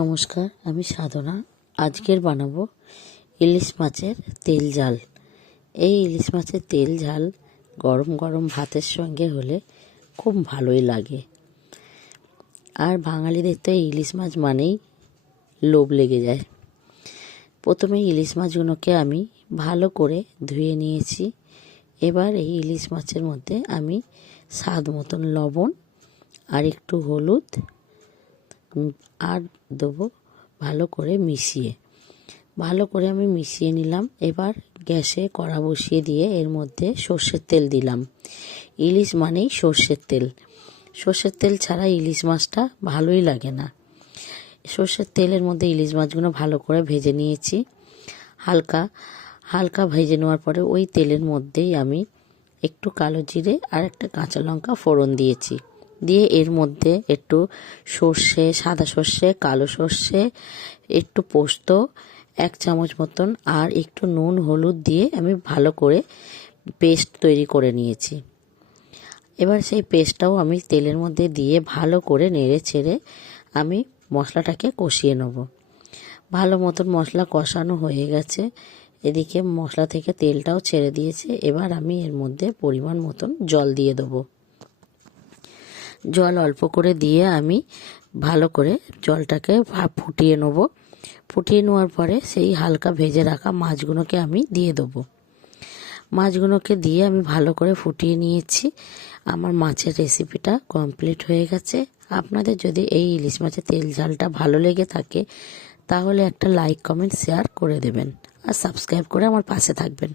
নমস্কার, আমি সাধনা। আজকের বানাবো ইলিশ মাছের তেল ঝাল। এই ইলিশ মাছের তেল ঝাল গরম গরম ভাতের সঙ্গে হলে খুব ভালোই লাগে। আর বাঙালিদের তো ইলিশ মাছ মানেই লোভ লেগে যায়। প্রথমে ইলিশ মাছগুলোকে আমি ভালো করে ধুয়ে নিয়েছি। এবার এই ইলিশ মাছের মধ্যে আমি স্বাদ মতন লবণ আর একটু হলুদ আর দেবো ভালো করে আমি মিশিয়ে নিলাম। এবার গ্যাসে কড়া বসিয়ে দিয়ে এর মধ্যে সর্ষের তেল দিলাম। ইলিশ মানেই সর্ষের তেল ছাড়া ইলিশ মাছটা ভালোই লাগে না। সর্ষের তেলের মধ্যে ইলিশ মাছগুলো ভালো করে ভেজে নিয়েছি। হালকা ভেজে নেওয়ার পরে ওই তেলের মধ্যেই আমি একটু কালো জিরে আর একটা কাঁচা লঙ্কা ফোড়ন দিয়েছি। দিয়ে এর মধ্যে একটু সর্ষে, সাদা সর্ষে, কালো সর্ষে, একটু পোস্ত, 1 চামচ মতন আর একটু নুন হলুদ দিয়ে আমি ভালো করে পেস্ট তৈরি করে নিয়েছি। এবার সেই পেস্টটাও আমি তেলের মধ্যে দিয়ে ভালো করে নেড়ে ছেড়ে আমি মশলাটাকে কষিয়ে নেব। ভালো মতন মশলা কষানো হয়ে গেছে। এদিকে মশলা থেকে তেলটাও ছেড়ে দিয়েছে। এবার আমি এর মধ্যে পরিমাণ মতন জল দিয়ে দেবো। জল অল্প করে দিয়ে আমি ভালো করে জলটাকে ফুটিয়ে নেব। ফুটিয়ে নেওয়ার পরে সেই হালকা ভেজে রাখা মাছগুলোকে আমি দিয়ে দেবো। মাছগুলোকে দিয়ে আমি ভালো করে ফুটিয়ে নিয়েছি। আমার মাছের রেসিপিটা কমপ্লিট হয়ে গেছে। আপনাদের যদি এই ইলিশ মাছের তেল ঝালটা ভালো লেগে থাকে তাহলে একটা লাইক, কমেন্ট, শেয়ার করে দেবেন আর সাবস্ক্রাইব করে আমার পাশে থাকবেন।